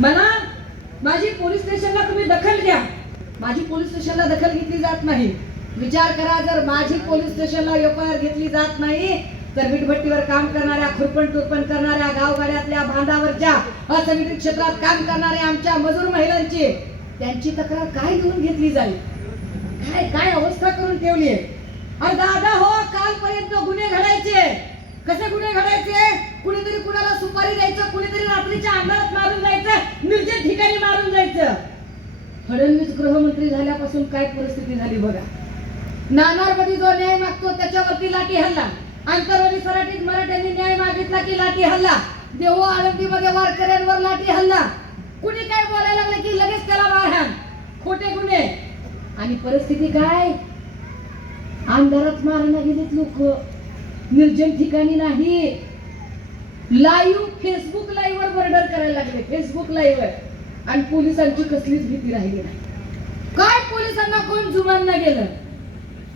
मला माझी पोलीस स्टेशनला तुम्ही दखल घ्या. माझी पोलीस स्टेशनला दखल घेतली जात नाही. विचार करा जर माझी पोलीस स्टेशनला एफ आय आर घेतली जात नाही तर वीटभट्टीवर काम करणाऱ्या खुरपण तुरपण करणाऱ्या गावगाड्यातल्या बांधावरच्या असंघटित क्षेत्रात काम करणाऱ्या आमच्या मजूर महिलांची त्यांची तक्रार काय घेऊन घेतली जाईल? काय काय अवस्था करून ठेवली आहे? अरे दादा हो कालपर्यंत गुन्हे घडायचे. कसे गुन्हे घडायचे? कुणीतरी कुणाला सुपारी द्यायचं कुणीतरी रात्रीच्या अंधारात मारून जायचं निर्जन ठिकाणी मारून जायचं फडणवीस गृहमंत्री झाल्यापासून काय परिस्थिती झाली बघा. नानारमध्ये जो न्याय मागतो त्याच्यावरती लाठी हल्ला. आंतरवादी सराटीत मराठ्यांनी न्याय मागितला की लाठी हल्ला. देहू आळंदीमध्ये वारकऱ्यांवर लाठी हल्ला. कुणी काय बोलायला लागलं की लगेच त्याला मारहाण? खोटे गुन्हे. आणि परिस्थिती काय? अंधारात मारणं गेलेत लोक. निर्जन ठिकाणी नाही. लाईव्ह फेसबुक लाईव्ह वर मर्डर करायला लागले. फेसबुक लाईव्ह वर. आणि पोलिसांची कसलीच भीती राहिली नाही. काय पोलिसांना कोण जुमानला गेलं?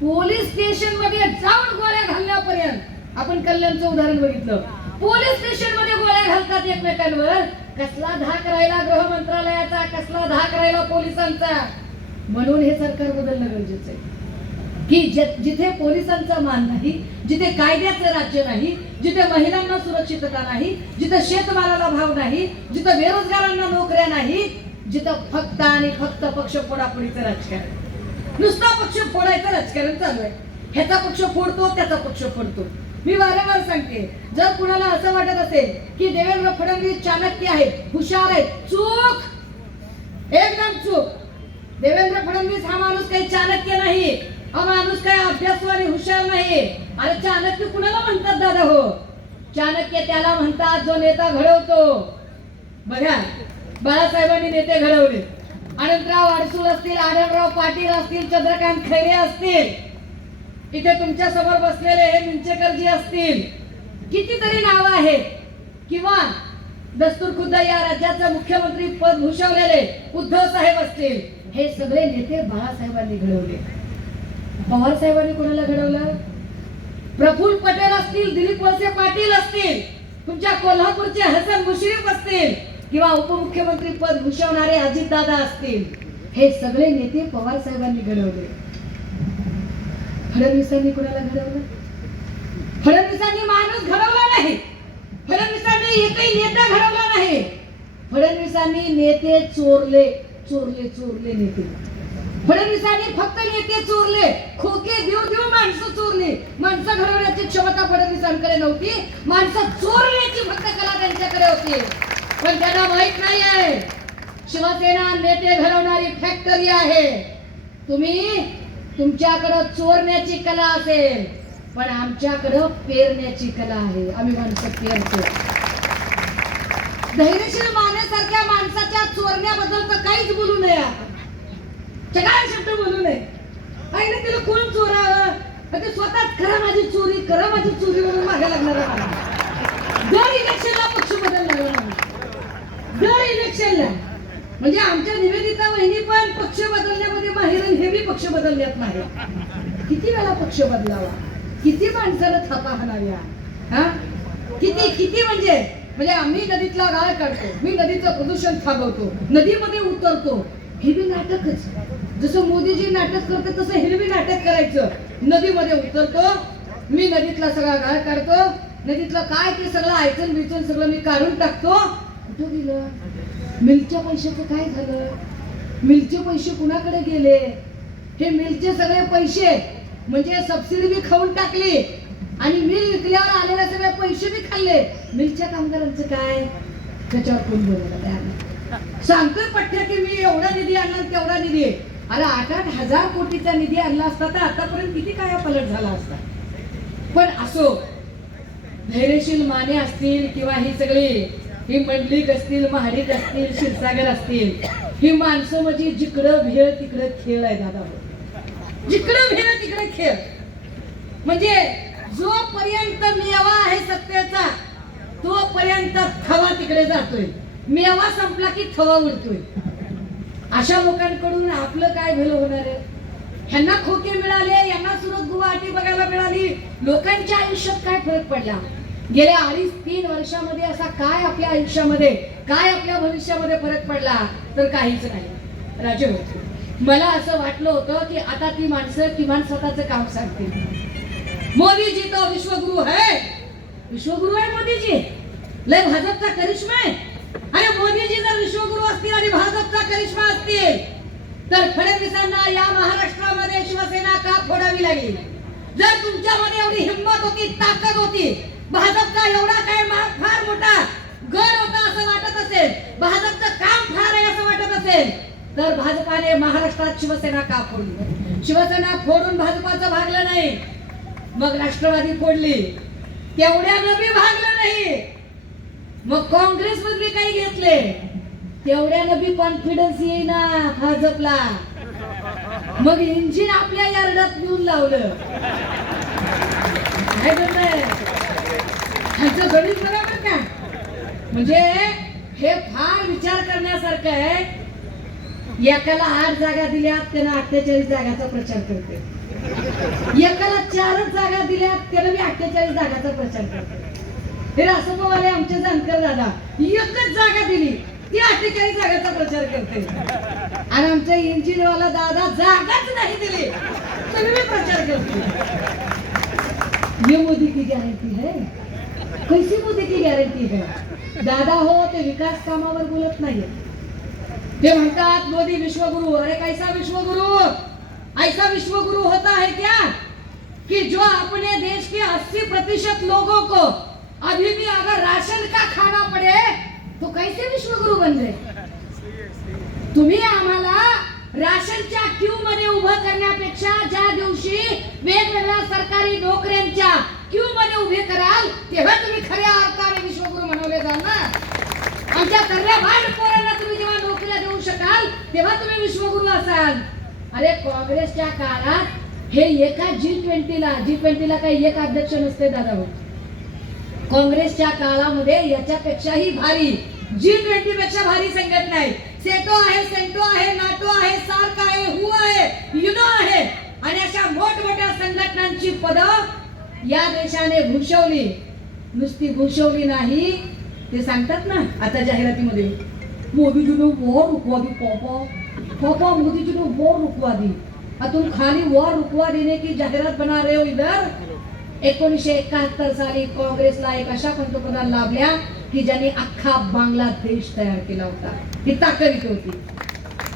पोलीस स्टेशनमध्ये जाऊन गोळ्या घालण्यापर्यंत. आपण कल्याणचं उदाहरण बघितलं. पोलीस स्टेशनमध्ये गोळ्या घालतात एकमेकांवर. कसला धाक राहिला गृह मंत्रालयाचा कसला धाक राहिला पोलिसांचा? म्हणून हे सरकार बदलणं गरजेचं आहे. की जिथे पोलिसांचा मान नाही जिथे कायद्याचं राज्य नाही जिथे महिलांना सुरक्षितता नाही जिथे शेतमालाला भाव नाही जिथे बेरोजगारांना नोकऱ्या नाही जिथं फक्त आणि फक्त पक्ष फोडाफोडीचं राजकारण. नुसता पक्ष फोडायचं राजकारण चालू आहे. ह्याचा पक्ष फोडतो त्याचा पक्ष फोडतो. मी वारंवार सांगते जर कुणाला असं वाटत असेल की देवेंद्र फडणवीस चाणक्य आहेत हुशार आहेत चूक! एकदम चूक! देवेंद्र फडणवीस हा माणूस काही चाणक्य नाही हा माणूस काही अभ्यासू आणि हुशार नाही. अरे चाणक्य कुणाला म्हणतात दादा? हो. चाणक्य त्याला म्हणतात जो नेता घडवतो. बघा बाळासाहेबांनी नेते घडवले. अनंतराव अडसूळ असतील आनंदराव पाटील असतील चंद्रकांत खैरे असतील इथे तुमच्यासमोर बसलेले हे मिंचेकरजी असतील. कितीतरी नावं आहेत. किंवा दस्तूर खुद्द या राज्याचं मुख्यमंत्री पद भूषवलेले उद्धव साहेब असतील. हे सगळे नेते बाळासाहेबांनी घडवले. पवार साहेबांनी कोणाला घडवलं? प्रफुल्ल पटेल असतील दिलीप वळसे पाटील असतील तुमच्या कोल्हापूरचे हसन मुश्रीफ असतील किंवा उपमुख्यमंत्री पद भूषवणारे अजितदादा असतील हे सगळे नेते पवार साहेबांनी घडवले. फडणवीसांनी कुणाला घडवलं? फडणवीसांनी माणूस घडवला नाही. फडणवीसांनी एकही नेता घडवला नाही. फडणवीसांनी नेते चोरले चोरले चोरले नेते. फडणवीसांनी फक्त नेते चोरले खोके देऊ देऊ माणसं चोरली. माणसं घडवण्याची क्षमता फडणवीसांकडे नव्हती माणसं चोरण्याची फक्त कला त्यांच्याकडे होती. पण त्यांना माहीत नाही आहे शिवसेना नेते घडवणारी फॅक्टरी आहे. तुम्ही तुमच्याकडं चोरण्याची कला असेल पण आमच्याकडं पेरण्याची कला आहे. आम्ही माणसं पेरतो धैर्यशील मानेसारख्या माणसाच्या चोरण्याबद्दल तर काहीच बोलू नये आपण काय शब्द बोलू नये. आहे ना तिला कोण चोरावं? ते स्वतःच खरा माझी चोरी खरं माझी चोरी म्हणून मागे लागणार आहे दर इलेक्शनला पक्ष बदलणार दर इलेक्शनला म्हणजे आमच्या निवेदिता वहिनी पण पक्ष बदलण्यामध्ये माहेर हे मी पक्ष बदलण्यात नाही किती वेळा पक्ष बदलावा? किती माणसाला थापा हाणाव्या हा? किती किती म्हणजे? म्हणजे आम्ही नदीतला गाळ काढतो मी नदीचं प्रदूषण थांबवतो नदीमध्ये उतरतो. हे बी नाटकच. जसं मोदीजी नाटक करतात तसं हे बी नाटक करायचं. नदीमध्ये उतरतो मी नदीतला सगळा गाळ काढतो नदीतलं काय ते सगळं ऐकून बिचन सगळं मी काढून टाकतो. कुठं गेलं? मिलच्या पैशाचं काय झालं? मिलचे पैसे कुणाकडे गेले? हे मिलचे सगळे पैसे म्हणजे सबसिडी बी खाऊन टाकली. आणि मिल विकल्यावर आलेले सगळे पैसे बी खाल्ले. मिलच्या कामगारांचं काय? त्याच्यावर कोण बोलायला तयार सांगतोय पठ्य की मी एवढा निधी आणला तेवढा निधी आहे. अरे आठ आठ हजार कोटीचा निधी आणला असता तर आतापर्यंत किती काय पलट झाला असता? पण असो धैर्यशील माने असतील किंवा ही सगळी ही मंडलिक असतील महाडिक असतील क्षीरसागर असतील ही माणसं म्हणजे जिकडं भेळ तिकडं खेळ आहे दादा. जिकडं भेळ तिकडे खेळ. म्हणजे जोपर्यंत मेवा आहे सत्तेचा तोपर्यंत खवा तिकडे जातोय. मेवा संपला की थवा उडतोय. अशा लोकांकडून आपलं काय भलं होणार आहे? ह्यांना खोके मिळाले यांना सुरत गुवाहाटी बघायला मिळाली. लोकांच्या आयुष्यात काय फरक पडला? गेल्या अडीच तीन वर्षामध्ये असा काय आपल्या आयुष्यामध्ये काय आपल्या भविष्यामध्ये फरक पडला? तर काहीच नाही. राजे होते मला असं वाटलं होतं की आता ती माणसं किमान स्वतःचं काम सांगतील. मोदीजी तो विश्वगुरु है विश्वगुरु आहे मोदीजी. लय भाजपचा करिश्मा आहे. आणि मोदीजी जर विश्वगुरु असतील आणि भाजपचा करिश्मा असतील तर फडणवीसांना या महाराष्ट्रामध्ये शिवसेना का फोडावी लागली? जर तुमच्यामध्ये एवढी हिंमत होती ताकद होती भाजपचा एवढा काय फार मोठा गड होता असं वाटत असेल भाजपचं काम फार आहे असं वाटत असेल तर भाजपाने महाराष्ट्रात शिवसेना का फोडली? शिवसेना फोडून भाजपाचं भागलं नाही. मग राष्ट्रवादी फोडली. तेवढ्या बी भागलं नाही. मग काँग्रेस मधले काही घेतले? तेवढ्यानं बी कॉन्फिडन्स येईना भाजपला. मग इंजिन आपल्या यार्डात नेऊन लावलं. काय म्हणताय ह्याचं गणित बरोबर का? म्हणजे हे फार विचार करण्यासारखं आहे. एकाला आठ जागा दिल्या त्यानं अठ्ठेचाळीस जागाचा प्रचार करते एकाला चारच जागा दिल्या त्यानं मी अठ्ठेचाळीस जागाचा प्रचार करते हे रासपवाले आमचे जानकर दादा. एकच जागा दिली. ती अठ्ठेचाळीस जागाचा प्रचार करते. आणि आमच्या इंजिनवाला दादा जागाच नाही दिली. तरी मी प्रचार करते. ये मोदी की गॅरंटी है? कैसी मोदी की गॅरंटी है? दादा हो ते विकास कामावर बोलत नाहीये. ते म्हणतात मोदी विश्वगुरु अरे कैसा विश्वगुरु? ऐसा विश्वगुरु होता है क्या? कि जो अपने देश के 80 प्रतिशत लोगों को अभी भी अगर राशन का खाना पड़े तो कैसे विश्वगुरु बन गए? तुम्ही आम्हाला राशनच्या क्यू मध्ये उभं करण्यापेक्षा ज्या दिवशी वेगवेगळ्या सरकारी नोकऱ्यांच्या क्यू मध्ये उभे कराल तेव्हा तुम्ही खऱ्या अर्थाने विश्वगुरु म्हणवले जाल ना आमच्या सगळ्या भांड पोरांना तुम्ही जेव्हा नोकऱ्या देऊ शकाल तेव्हा तुम्ही विश्वगुरु असाल. अरे काँग्रेसच्या काळात हे एका जी ट्वेंटीला जी ट्वेंटीला काही एक अध्यक्ष नसते दादा भाऊ. काँग्रेसच्या काळामध्ये याच्यापेक्षाही भारी जी ट्वेंटी पेक्षा भारी संघटना आहे. सेटो आहे सेंटो आहे नाटो आहे सार्क आहे हु आहे युनो आहे. आणि अशा मोठमोठ्या संघटनांची पद या देशाने भूषवली. नुसती भूषवली नाही ते सांगतात ना आता जाहिरातीमध्ये. मोदीजीने वॉर रुकवा दी पापा. पापा मोदीजीने वॉर रुकवा दी. तुम खाली वॉर रुकवा देने की जाहिरात बना रहे हो इधर? एकोणीसशे एकाहत्तर साली काँग्रेसला एक अशा पंतप्रधान लाभल्या की ज्यांनी अख्खा बांगलादेश तयार केला होता. ही ताकद होती.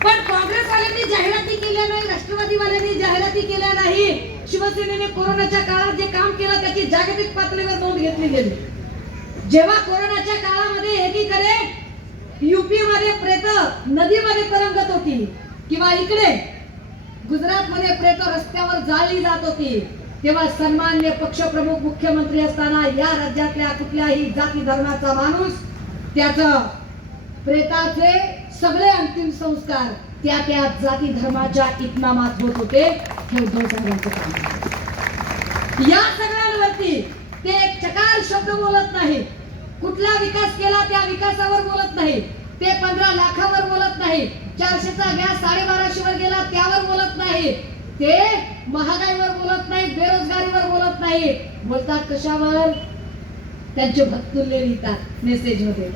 पण काँग्रेसवाल्यांनी जाहिराती केल्या नाही राष्ट्रवादीवाल्यांनी जाहिराती केल्या नाही. शिवसेनेने कोरोनाच्या काळात जे काम केलं त्याची जागतिक पातळीवर नोंद घेतली गेली. जेव्हा कोरोनाच्या काळामध्ये एकीकडे युपी मध्ये प्रेत नदीमध्ये तरंगत होती किंवा इकडे गुजरात मध्ये प्रेत रस्त्यावर जाळली जात होती तेव्हा सन्मान्य पक्षप्रमुख मुख्यमंत्री असताना या राज्यातल्या कुठल्याही जाती धर्माचा माणूस त्याच प्रेताचे सगळे अंतिम संस्कार त्या त्या जाती धर्माच्या इतनामात होत होते हे उद्धव साहेबांचं काम या सगळ्यांवरती ते एक चकार शब्द बोलत नाही. कुठला विकास केला त्या विकासावर बोलत नाही. ते पंधरा लाखावर बोलत नाही. चारशेचा गॅस साडेबाराशे वर गेला त्यावर बोलत नाही. ते महागाईवर बोलत नाही बेरोजगारीवर बोलत नाही बोलतात कशावर? त्यांचे भक्तुल्य लिहितात मेसेजमध्ये.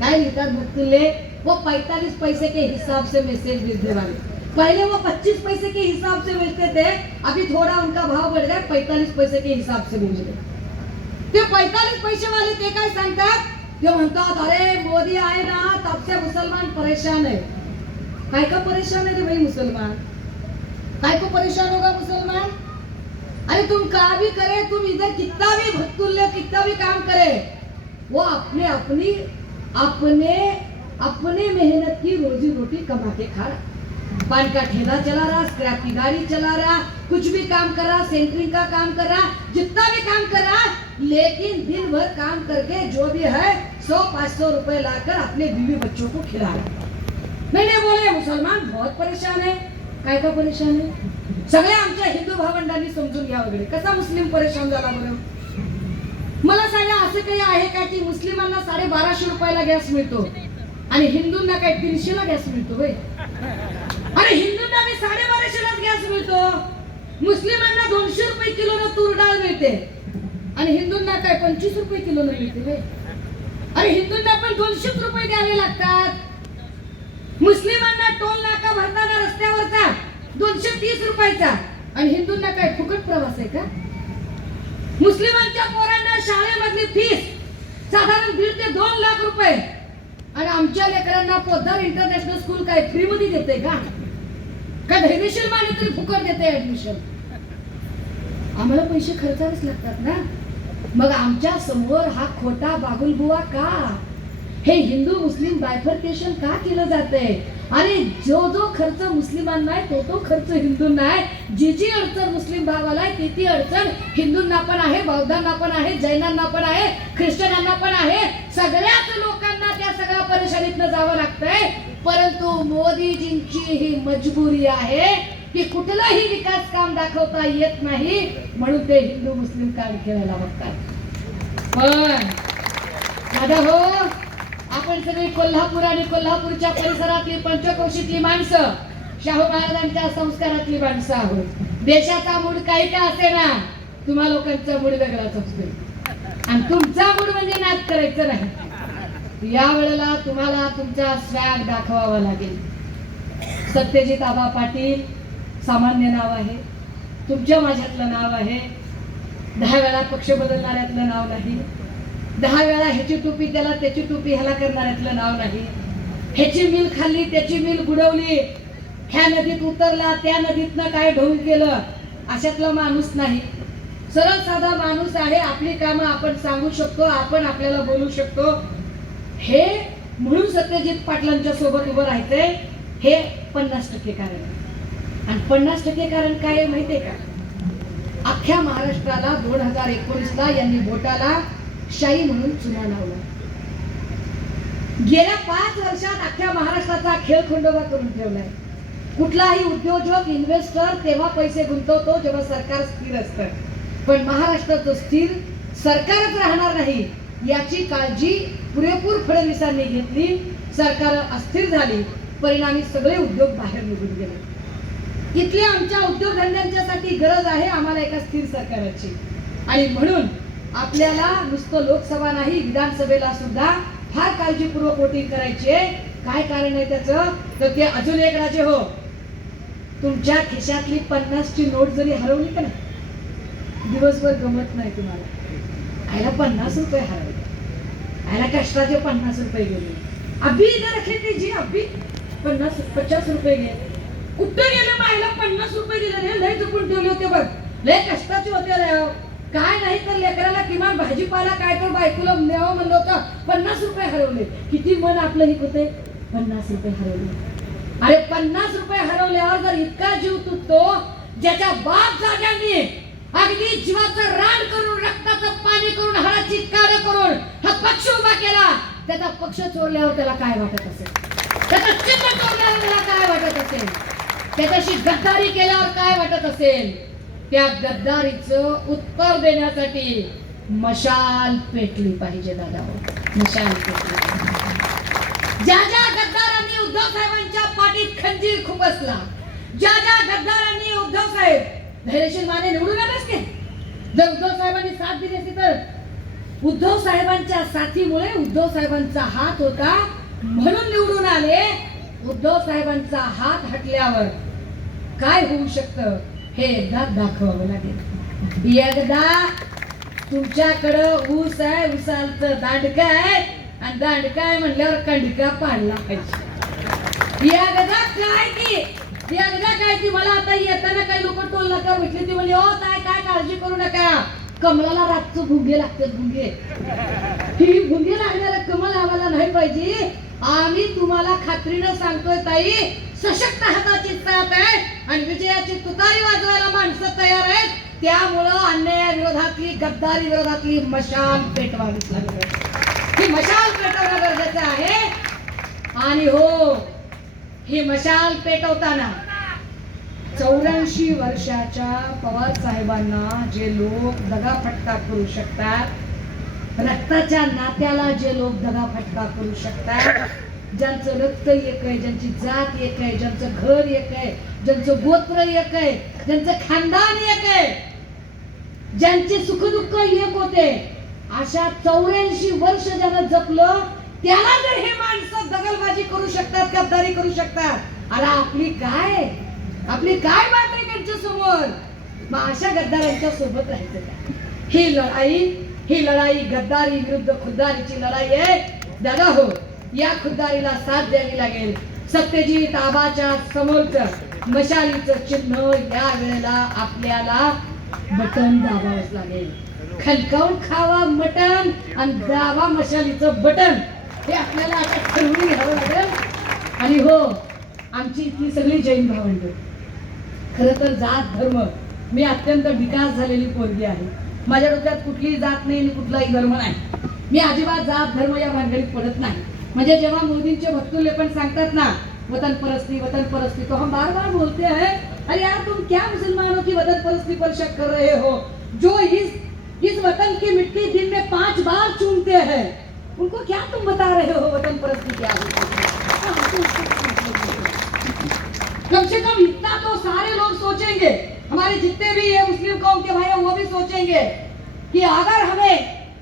काय लिहितात भक्तुल्य? वो पैतालीस पैसे के हिसाब से मैसेज भेजने वाले पहले वो पच्चीस पैसे के हिसाब से भेजते थे अभी थोड़ा उनका भाव बढ़ गया पैतालीस पैसे के हिसाब से भेज रहे ते पैतालीस पैसे वाले ते काय सांगतात? ते म्हणतात अरे मोदी आहे ना तब से मुसलमान परेशान है काय का परेशान है रे भाई मुसलमान? काय को परेशान होगा मुसलमान? अरे तुम का भी करे, तुम इधर कितना भी भक्तुल्य कितना भी काम करे, वो अपने अपनी, अपने अपने मेहनत की रोजी रोटी कमा के खा रहा। पान का ठेला चला रहा स्क्रैप की गाड़ी चला रहा, कुछ भी काम कर रहा सेंटरिंग का काम कर रहा, जितना भी काम कर रहा, लेकिन दिन भर काम करके जो भी है, सौ, पाँच सौ रुपए लाकर अपने बीवी बच्चों को खिला रहा। मैंने बोले मुसलमान बहुत परेशान है। काय का परेशान आहे सगळ्या आमच्या हिंदू भावंडांनी समजून घ्या वगैरे. कसा मुस्लिम परेशान झाला बरं? मला सांगा असं काही आहे का की मुस्लिमांना साडे बाराशे रुपयाला गॅस मिळतो? आणि हिंदूंना काय तीनशेला गॅस मिळतो होय? अरे हिंदूंना मी साडे बाराशेलाच गॅस मिळतो. मुस्लिमांना दोनशे रुपये किलो तूर डाळ मिळते. आणि हिंदूंना काय पंचवीस रुपये किलो मिळते होय? अरे हिंदूंना पण दोनशेच रुपये द्यावे लागतात. मुस्लिमांना टोल नाका भरताना रस्त्यावरचा दोनशे तीस रुपयाचा. आणि हिंदूंना काय फुकट प्रवास आहे का? मुस्लिमांच्या पोरांना शाळेमधली फीस साधारण दीड ते दोन लाख रुपये. आणि आमच्या लेकरांना पोद्दार इंटरनॅशनल स्कूल काय फ्री मध्ये देते का? काय धैर्यशील माने तरी फुकट देते ऍडमिशन आम्हाला पैसे खर्चावेच लागतात ना? मग आमच्यासमोर हा खोटा बागुलबुवा का? हे हिंदू मुस्लिम बायफर्केशन का केलं जातंय? आणि जो जो खर्च मुस्लिमांना आहे तो तो खर्च हिंदूंना आहे. जी जी अडचण मुस्लिम भावाला आहे ती ती अडचण हिंदूंना पण आहे बौद्धांना पण आहे जैनांना पण आहे ख्रिश्चनांना पण आहे. सगळ्याच लोकांना त्या सगळ्या परेशानीतनं जावं लागतंय. परंतु मोदीजींची ही मजबुरी आहे की कुठलंही विकास काम दाखवता येत नाही म्हणून ते हिंदू मुस्लिम काम खेळायला बघतात. पण दादा हो आपण सगळी कोल्हापूर आणि कोल्हापूरच्या परिसरातली पंचकोशीतली माणसं शाहू महाराजांच्या संस्कारातली माणसं आहोत. देशाचा मूड काही का असे ना तुम्हा लोकांचा मूड वेगळाच असतो आणि तुमचा मूड म्हणजे नाच करायचं नाही. या वेळेला तुम्हाला तुमचा स्वॅग दाखवावा लागेल. सत्यजित आबा पाटील सामान्य नाव आहे. तुमच्या माझ्यातलं नाव आहे. दहा वेळा पक्ष बदलणाऱ्यातलं नाव नाही. दहा वेळा ह्याची टोपी त्याला त्याची टोपी ह्याला करणाऱ्यातलं नाव नाही. ह्याची मिल खाल्ली त्याची मिल बुडवली. ह्या नदीत उतरला त्या नदीतनं काय ढोल केलं अशातला माणूस नाही. सरळ साधा माणूस आहे आपली कामं आपण सांगू शकतो आपण आपल्याला बोलू शकतो. हे म्हणून सत्यजित पाटलांच्या सोबत उभं राहायचंय हे पन्नास टक्के कारण आणि पन्नास टक्के कारण काय आहे माहितीये का? अख्ख्या महाराष्ट्राला दोन हजार एकोणीसला यांनी भोटाला शाही म्हणून चुना लावला. गेल्या पाच वर्षात अख्ख्या महाराष्ट्राचा खेळ खंडोबा करून ठेवलाय. कुठलाही उद्योजक इन्व्हेस्टर तेव्हा पैसे गुंतवतो जेव्हा सरकार स्थिर असतं. पण महाराष्ट्राचं स्थिर सरकारच राहणार नाही याची काळजी पुरेपूर फडणवीसांनी घेतली. सरकार अस्थिर झाली परिणामी सगळे उद्योग बाहेर निघून गेले. इथली आमच्या उद्योगधंद्यांच्यासाठी गरज आहे आम्हाला एका स्थिर सरकाराची. आणि म्हणून आपल्याला नुसतं लोकसभा नाही विधानसभेला सुद्धा फार काळजीपूर्वक वोटिंग करायचे काय कारण आहे त्याचं? तर ते अजून एक राजे हो. तुमच्या खिशातली पन्नासची नोट जरी हरवली का नाही दिवसभर गमत नाही तुम्हाला. आयला पन्नास रुपये हरवले. आयला कष्टाचे पन्नास रुपये गेले. अभी इधर रखे जी अभी. पन्नास पचास रुपये गेले कुठं गेले आयला पन्नास रुपये दिले रे? लय जपून ठेवले होते बघ. लय कष्टाचे होते रे हो. काय नाही तर लेकराला किमान भाजीपाला काय तर बायकोला न्यावं म्हणलं होतं. पन्नास रुपये हरवले. किती मन आपलं हिक होते पन्नास रुपये हरवले. अरे पन्नास रुपये हरवल्यावर जर इतका जीव तुटतो ज्याच्या बाप जाग्यांनी अगदी जीवाचं रान करून रक्ताचं पाणी करून हाडाची काढ करून हा पक्ष उभा केला त्याचा पक्ष चोरल्यावर त्याला काय वाटत असेल? त्याचा चिन्ह चोरल्यावर त्याला काय वाटत असेल? त्याच्याशी गद्दारी केल्यावर काय वाटत असेल? त्या गद्दारीचं उत्तर देण्यासाठी मशाल पेटली पाहिजे दादा मशाल पेटली ज्या ज्या गद्दारांनी उद्धव साहेबांच्या पाठीत खंजीर खुपसला ज्या ज्या गद्दारांनी उद्धव साहेब धैर्यशील माने निवडून आले असते जर उद्धव साहेबांनी साथ दिली असती तर उद्धव साहेबांच्या साथीमुळे उद्धव साहेबांचा हात होता. म्हणून निवडून आले. उद्धव साहेबांचा हात हटल्यावर काय होऊ शकतं? हे एकदा दाखवावं लागेल. एकदा तुमच्याकडं ऊस आहे ऊसाचं दांडकं आहे आणि दांडका आहे म्हणल्यावर कंडका पाडला पाहिजे. एकदा काय की एकदा काय ती मला आता येताना काही लोक टोल नका म्हटली ती म्हणजे हो काय काय काळजी करू नका. कमळाला रातचं भुंगे लागतात भुंगे. ही भुंगे लागणारा कमळ आम्हाला नाही पाहिजे. आम्ही तुम्हाला खात्रीनं सांगतोय ताई सशक्त हाताची साथ आहे आणि विजयाची तुतारी वाजवायला माणसं तयार आहेत. त्यामुळं अन्याया विरोधातली गद्दारी विरोधातली मशाल पेटवावीच लागली. ही मशाल पेटवणं गरजेचं आहे. आणि हो ही मशाल पेटवताना चौऱ्याऐंशी वर्षाच्या पवार साहेबांना जे लोक दगाफटका करू शकतात रक्ताच्या नात्याला जे लोक दगाफटका करू शकतात ज्यांचं रक्त एक आहे ज्यांची जात एक आहे ज्यांचं घर एक आहे ज्यांचं गोत्र एक आहे ज्यांचं खानदान एक आहे ज्यांचे सुखदुःख एक होते अशा चौऱ्याऐंशी वर्ष ज्यानं जपलं त्याला जर हे माणसं दगलबाजी करू शकतात गद्दारी करू शकतात अरे आपली काय? आपली काय बात आहे त्यांच्यासमोर? मग अशा गद्दारांच्या सोबत राहायचं का ही लढाई ही लढाई गद्दारी विरुद्ध खुद्दारीची लढाई आहे. दादा हो या खुद्दारीला साथ द्यावी लागेल. सत्यजित आबाच्या समोरच मशालीचं चिन्ह या वेळेला आपल्याला बटन दाबावंच लागेल. खलकावून खावा मटण आणि दावा मशालीचं बटन हे आपल्याला आता ठरवून घ्यावं लागेल. आणि हो आमची इथली सगळी जैन भावंड. खरं तर जात धर्म. मी अत्यंत विकास झालेली पोरगी आहे. माझ्या डोक्यात कुठलीही जात नाही आणि कुठलाही धर्म नाही. मी अजिबात जात धर्म या भानगडीत पडत नाही. म्हणजे जेव्हा मोदींचे भक्तुल्य पण सांगतात ना वतन परस्ती वतन परस्ती तो हम बार बार बोलते हैं अरे यार तुम क्या मुसलमानों की वतन परस्ती पर शक कर रहे हो? जो इस इस वतन की मिट्टी दिन में पांच बार चूमते हैं उनको क्या तुम बता रहे हो वतन परस्ती क्या होती है? कम से कम इतना तो सारे लोग सोचेंगे। हमारे जितने भी ये मुस्लिम कौम के भाई वो भी सोचेंगे कि अगर हमें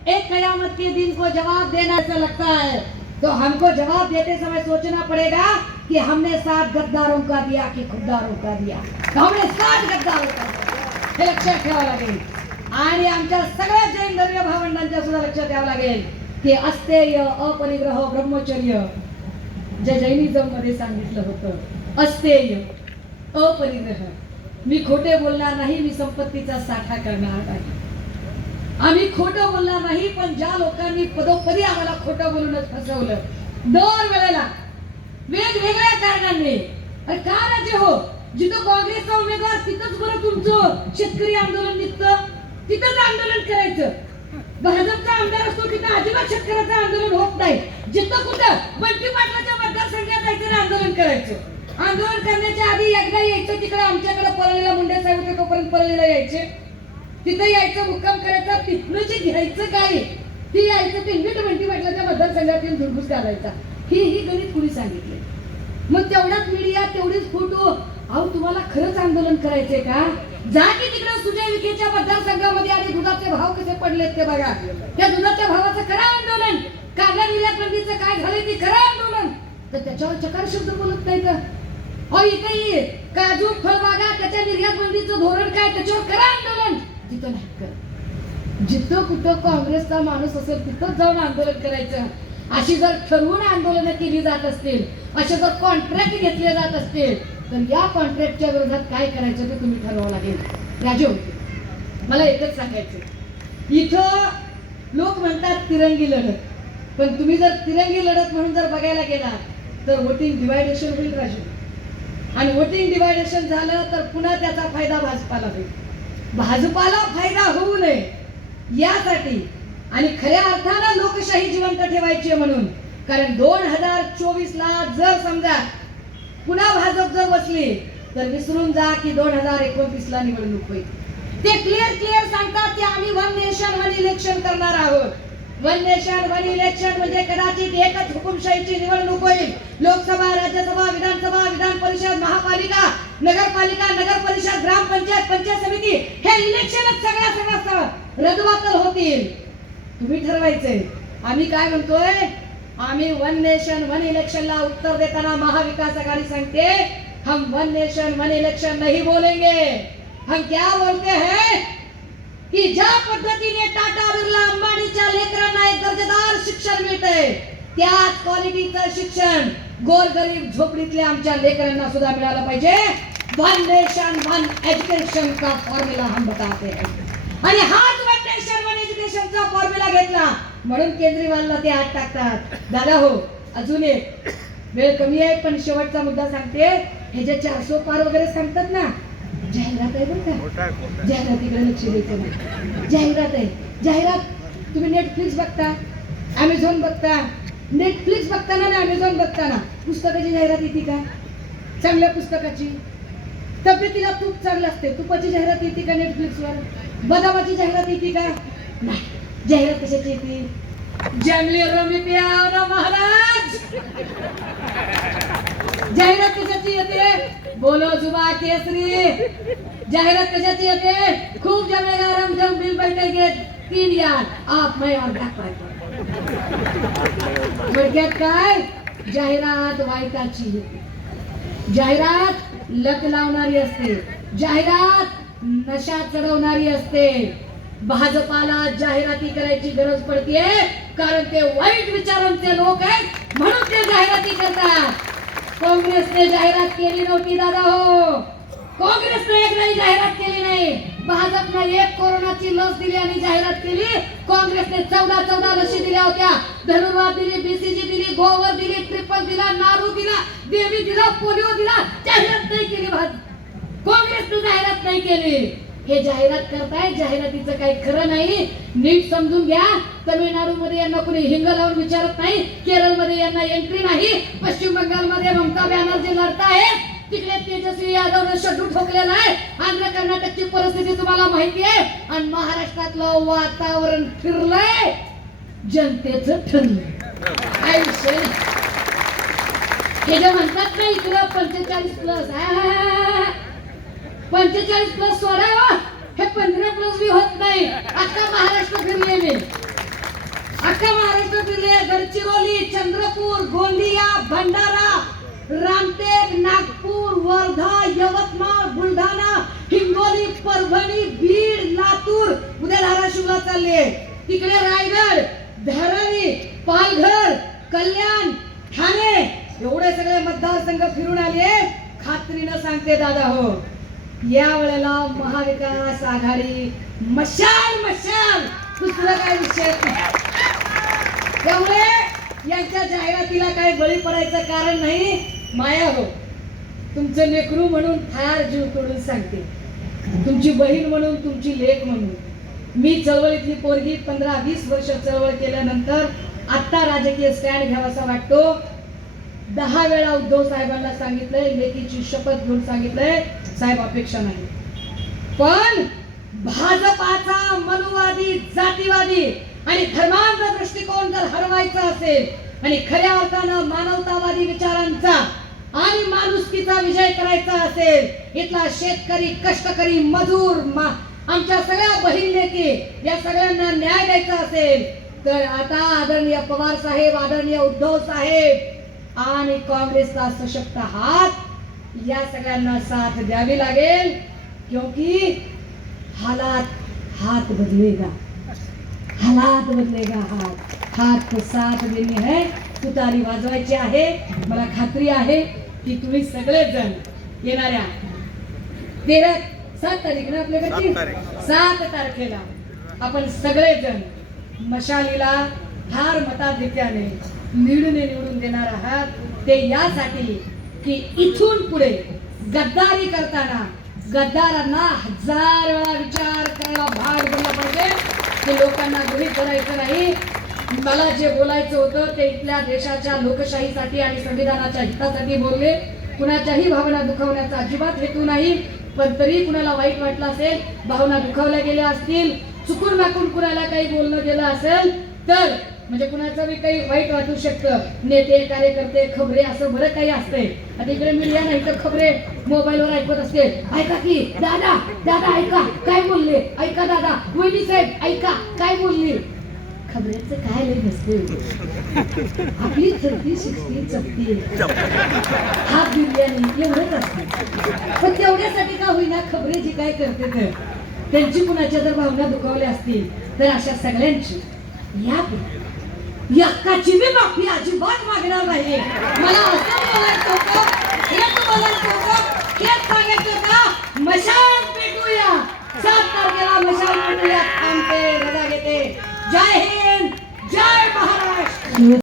एक कयामत के दिन को जवाब देना ऐसा लगता है तो हमको जवाब देते समय सोचना पड़ेगा कि हमने सात गद्दारों का दिया कि खुददारों का दिया। तो हमने सात गद्दारों का हे लक्षात ठेवावं लागेल आणि आमच्या सगळ्या जैन धर्मीय भावंडांच्या सुद्धा लक्षात ठेवावं लागेल की अस्तेय अपरिग्रह ब्रह्मचर्य जे जैनिझममध्ये सांगितलं होतं अस्तेय अपरिग्रह. मी खोटे बोलणार नाही मी संपत्तीचा साठा करणार नाही. आम्ही खोटं बोलणार नाही पण ज्या लोकांनी पदोपदी आम्हाला खोटं बोलूनच फसवलं दर वेळेला वेगवेगळ्या कारणांनी. अरे का राजे हो? जिथं काँग्रेसचा उमेदवार तिथंच बरं तुमचं शेतकरी आंदोलन निघतं. तिथंच आंदोलन करायचं. भाजपचा आमदार असतो तिथं अजिबात शेतकऱ्याचं आंदोलन होत नाही. जिथं कुठं बंटी पाटलाच्या मतदारसंघात जायचं आंदोलन करायचं. आंदोलन करण्याच्या आधी एकदा यायचं तिकडे आमच्याकडे पळलेला मुंडे साहेब होते तोपर्यंत पळलेला यायचे. तिथे यायचं मुक्काम करायचं तिथनं जे घ्यायचं काय ती यायचं ते नीट म्हणती म्हटल्याच्या मतदारसंघातील दुर्भूस घालायचा ही ही गणित कुणी सांगितले मग तेवढाच मीडिया तेवढीच फोटो. अहो तुम्हाला खरंच आंदोलन करायचंय का? जा की तिकडे सुजय विखेच्या मतदारसंघामध्ये आणि दुधाचे भाव कसे पडलेत ते बघा. त्या दुधाच्या भावाचं खरं आंदोलन. कांदा निर्यात बंदीचं काय झालं ते खरं आंदोलन. तर त्याच्यावर चकार शब्द बोलत नाही तर हो इथे काजू फळबागा त्याच्या निर्यात बंदीचं धोरण काय? त्याच्यावर करा आंदोलन. तिथं नाही कर. जिथं कुठं काँग्रेसचा माणूस असेल तिथं जाऊन आंदोलन करायचं. अशी जर ठरवून आंदोलनं केली जात असतील असे जर कॉन्ट्रॅक्ट घेतले जात असतील तर या कॉन्ट्रॅक्टच्या विरोधात काय करायचं ते तुम्ही ठरवावं लागेल. राजू मला एकच सांगायचं इथं लोक म्हणतात तिरंगी लढत. पण तुम्ही जर तिरंगी लढत म्हणून जर बघायला गेला तर वोटिंग डिवायडेशन होईल राजू. आणि वोटिंग डिवायडेशन झालं तर पुन्हा त्याचा फायदा भाजपाला होईल. भाजपाला फायदा होऊ नये यासाठी आणि खऱ्या अर्थानं लोकशाही जिवंत ठेवायची आहे म्हणून. कारण दोन हजार चोवीसला जर समजा पुन्हा भाजप जर बसली तर विसरून जा की दोन हजार एकोणतीसला निवडणूक होईल. ते क्लिअर क्लिअर सांगतात की आम्ही वन नेशन वन इलेक्शन करणार आहोत. वन नेशन वन इलेक्शन म्हणजे कदाचित एकच हुकुमशाहीची निवडणूक होईल. लोकसभा राज्यसभा विधानसभा विधान परिषद महापालिका नगरपालिका नगर परिषद ग्रामपंचायत पंचायत समिती हे इलेक्शनच सगळ्या सगळ्या रद्दबातल होतील. तुम्ही ठरवायचंय आम्ही काय म्हणतोय? आम्ही वन नेशन वन इलेक्शनला उत्तर देताना महाविकास आघाडी सांगते हम वन नेशन वन इलेक्शन नाही बोलेंगे. हम क्या बोलते हैं? की ज्या पद्धतीने टाटा बिर्ला त्याच क्वालिटीचं शिक्षण गोरगरीब झोपडीतल्या आमच्या लेकरांना सुद्धा मिळालं पाहिजे. वन नेशन वन एज्युकेशन का फॉर्म्युला हम बताते हैं. आणि हाच वन नेशन वन एज्युकेशनचा फॉर्म्युला घेतला म्हणून केजरीवालला ते आत टाकतात. दादा हो अजून एक. वेळ कमी आहे पण शेवटचा मुद्दा सांगते. हे जे चारसो पार वगैरे सांगतात ना जाहिरात आहे बरं का? जाहिरातीकडे लक्ष द्यायचं नाही. जाहिरात आहे. जाहिरात तुम्ही नेटफ्लिक्स बघता अमेझॉन बघता नेटफ्लिक्स बघताना ना अमेझॉन बघताना. पुस्तकाची जाहिरात येते का? चांगल्या पुस्तकाची. तब्येतीला तूप चांगलं असते. तुपाची जाहिरात येते का नेटफ्लिक्सवर बदामाची जाहिरात येते का? नाही. जाहिरात कशाची येते? जंगली रमी प्याव महाराज! जाहिरात कशाची येते? बोलो जुबा केसरी! जाहिरात कशाची येते? खूप जमेगा रम जम बिल बैठेगे तीन यार. आप मैं और बैक थोडक्यात काय? जाहिरात वाईटाची. जाहिरात लक लावणारी असते. जाहिरात नशा चढवणारी असते. भाजपाला जाहिराती करायची गरज पडते कारण ते वाईट विचारांचे लोक आहेत म्हणून ते जाहिराती करतात. काँग्रेसने जाहिरात केली नव्हती दादा हो. काँग्रेसने एकदाही जाहिरात केली नाही. भाजपने एक कोरोनाची लस दिली आणि जाहिरात केली. काँग्रेसने चौदा चौदा दिल्या होत्या. धनुर्वाद दिली बीसीजी दिली गोवर दिली ट्रिपल दिला नारू दिला देवी दिला पोलिओ दिला जाहिरात नाही केली काँग्रेसने जाहिरात नाही केली. हे जाहिरात करताय जाहिरातीचं काही खरं नाही. नीट समजून घ्या. तमिळनाडू मध्ये यांना कोणी हिंग लावून विचारत नाही. केरळमध्ये यांना एंट्री नाही. पश्चिम बंगाल मध्ये ममता बॅनर्जी लढतायत. तिकडे तेजस्वी यादवनं शड्डू ठोकलेला आहे. आंध्र कर्नाटकची परिस्थिती तुम्हाला माहिती आहे. आणि महाराष्ट्रातलं वातावरण फिरलंय. जनतेचं ठरलं. आयुष्य हे जे म्हणतात ना इकडं पंचेचाळीस प्लस पंचेचाळीस प्लस सोडा हे पंधरा प्लस बी होत नाही. अख्खा महाराष्ट्र फिरले मी अख्खा महाराष्ट्र फिरले गडचिरोली चंद्रपूर गोंदिया भंडारा रामटेक नागपूर वर्धा यवतमाळ बुलढाणा हिंगोली परभणी बीड लातूर. उद्या धाराशिवला चालले. तिकडे रायगड. धारावी पालघर कल्याण ठाणे एवढे सगळे मतदारसंघ फिरून आले. खात्रीनं सांगते दादा हो या वेळेला महाविकास आघाडी मशाल मशाल. दुसरा काय विषय? त्यामुळे यांच्या जाहिरातीला काय बळी पडायचं कारण नाही माया हो. तुमचं लेकरू म्हणून फार जीव तोडून सांगते. तुमची बहीण म्हणून तुमची लेख म्हणून. मी चळवळीतली पोरगी पंधरा वीस वर्ष चळवळ केल्यानंतर आत्ता राजकीय स्टँड घ्यावासा वाटतो. दहा वेळा उद्धव साहेबांना सांगितलंय लेखीची शपथ घेऊन सांगितलंय साहेब अपेक्षा नाही. पण भाजपाचा मनुवादी जातीवादी आणि धर्मांध दृष्टिकोन जर हरवायचा असेल आणि खऱ्या अर्थानं मानवतावादी विचारांचा आणि माणुसकीचा विजय करायचा असेल इथला शेतकरी कष्टकरी मजूर मा- आमच्या सगळ्या बहीण लेकी या सगळ्यांना न्याय द्यायचा असेल तर आता आदरणीय पवार साहेब आदरणीय उद्धव साहेब आणि काँग्रेसचा सशक्त हात या सगळ्यांना साथ द्यावी लागेल. क्योंकि हालात हात बदलेगा. हालात बदलेगा हात. हात को साथ देणे है तुतारी वाजवायची आहे. मला खात्री आहे की तुम्ही सगळेजण येणाऱ्या तेरा सात तारीख ना आपल्याकडची सात तारीख. सात तारखेला आपण सगळेजण मशालीला फार मताधिक्याने निवडून निवडून देणार आहात. ते यासाठी की इथून पुढे गद्दारी करताना गद्दारांना हजार वेळा विचार करायला भाग बनला पाहिजे. की लोकांना गृहीत धरायचं नाही. मला जे बोलायचं होतं ते इथल्या देशाच्या लोकशाहीसाठी आणि संविधानाच्या हितासाठी बोलले. कुणाच्याही भावना दुखवण्याचा अजिबात हेतू नाही. पण तरी कुणाला वाईट वाटलं असेल भावना दुखावल्या गेल्या असतील चुकून माकून कुणाला काही बोलणं गेलं असेल तर म्हणजे कुणाचं बी काही वाईट वाटू शकतं. नेते कार्यकर्ते खबरे असं बरं काही असतंय. आता इकडे मीडिया नाही तर खबरे मोबाईलवर ऐकत असते. ऐका की दादा दादा ऐका काय बोलले? ऐका दादा वहिनी साहेब ऐका काय बोलली? खबऱ्याचं काय लय नसते हो आपली थरती शिस्ती चपती. हा बिर्याणी एवढंच असते. पण तेवढ्यासाठी का होईना खबरे जी काय करते तर? त्यांची कुणाच्या जर भावना दुखावल्या असतील तर अशा सगळ्यांची. या यक्काची मी माफी अजिबात मागणार नाही. मला असं बोलायचं होतं हेच बोलायचं होतं हेच सांगायचं का मशाल पेटूया. सात तारखेला मशाल पेटूया. थांबते रजा घेते. जय हिंद. 加油，马哈。